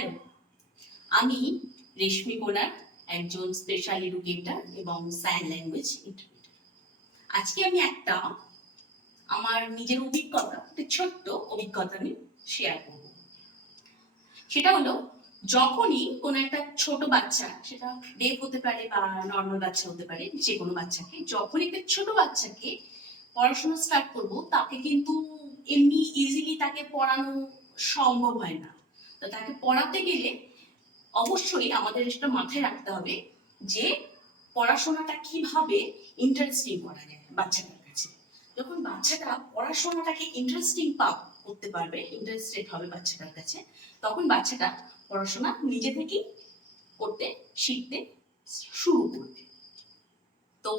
Hello, আমি রেশমি কোনার একজন স্পেশাল এডুকেটর এবং সাইন ল্যাঙ্গুয়েজ ইন্টারপ্রেটার। আজকে আমি আমার নিজের অভিজ্ঞতা, একটা ছোট্ট অভিজ্ঞতা আমি শেয়ার করব। সেটা হলো, যখনই কোনো একটা ছোট বাচ্চা, সেটা ডেফ হতে পারে বা নর্মাল বাচ্চা হতে পারে, যে কোনো বাচ্চাকে, যখনই একটা ছোট বাচ্চাকে পড়াশোনা স্টার্ট করব, তাকে কিন্তু এমনি ইজিলি তাকে পড়ানো সম্ভব হয় না। তো তাকে পড়াতে গেলে অবশ্যই আমাদের সেটা মাথায় রাখতে হবে যে পড়াশোনাটা কিভাবে ইন্টারেস্টিং করা যায় বাচ্চাটার কাছে। যখন বাচ্চাটা পড়াশোনাটাকে ইন্টারেস্টিং করতে পারবে, ইন্টারেস্টেড হবে বাচ্চাটার কাছে, তখন বাচ্চাটা পড়াশোনা নিজে থেকেই করতে শিখতে শুরু করবে। তো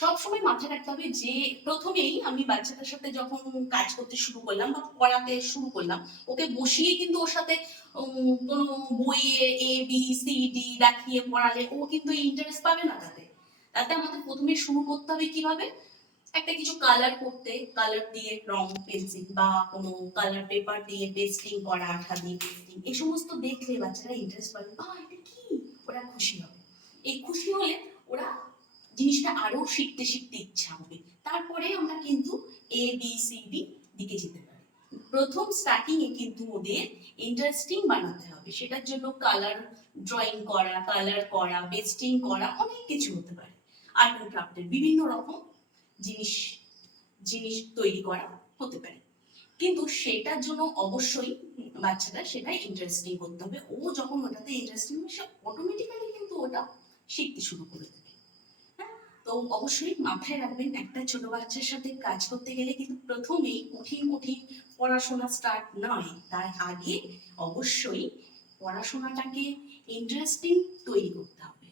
সবসময় মাথায় রাখতে হবে যে প্রথমেই আমি বাচ্চাটার সাথে যখন কাজ করতে শুরু করলাম বা পড়াতে শুরু করলাম, ওকে বসিয়ে কিন্তু ওর সাথে কোনো বইয়ে ABCD দেখিয়ে পড়ালে ও কিন্তু ইন্টারেস্ট পাবে না। তাতে আমাদের প্রথমে শুরু করতে হবে কিভাবে, একটা কিছু কালার করতে, কালার দিয়ে রং পেন্সিল বা কোনো কালার পেপার দিয়ে পেস্টিং করা, আঠা দিয়ে পেস্টিং, এই সমস্ত দেখলে বাচ্চারা ইন্টারেস্ট পাবে, বা এটা কি, ওরা খুশি হবে। এই খুশি হলে ওরা জিনিসটা আরো শিখতে শিখতে ইচ্ছা হবে। তারপরে আমরা কিন্তু ABCD দিকে যেতে পারি। প্রথম স্টার্টিং এ কিন্তু ওদের ইন্টারেস্টিং বানাতে হবে। সেটার জন্য কালার ড্রয়িং করা, কালার করা, পেস্টিং করা, অনেক কিছু হতে পারে। আর্ট এন্ড ক্রাফটের বিভিন্ন রকম জিনিস জিনিস তৈরি করা হতে পারে। কিন্তু সেটার জন্য অবশ্যই বাচ্চাটা সেটা ইন্টারেস্টিং করতে হবে। ও যখন ওটাতে ইন্টারেস্টিং হবে, সে অটোমেটিক্যালি কিন্তু ওটা শিখতে শুরু করে দেবে। তো অবশ্যই মাথায় রাখবেন, একটা ছোট বাচ্চার সাথে কাজ করতে গেলে কিন্তু প্রথমেই কঠিন কঠিন পড়াশোনা স্টার্ট নয়, তার আগে অবশ্যই পড়াশোনাটাকে ইন্টারেস্টিং তৈরি করতে হবে।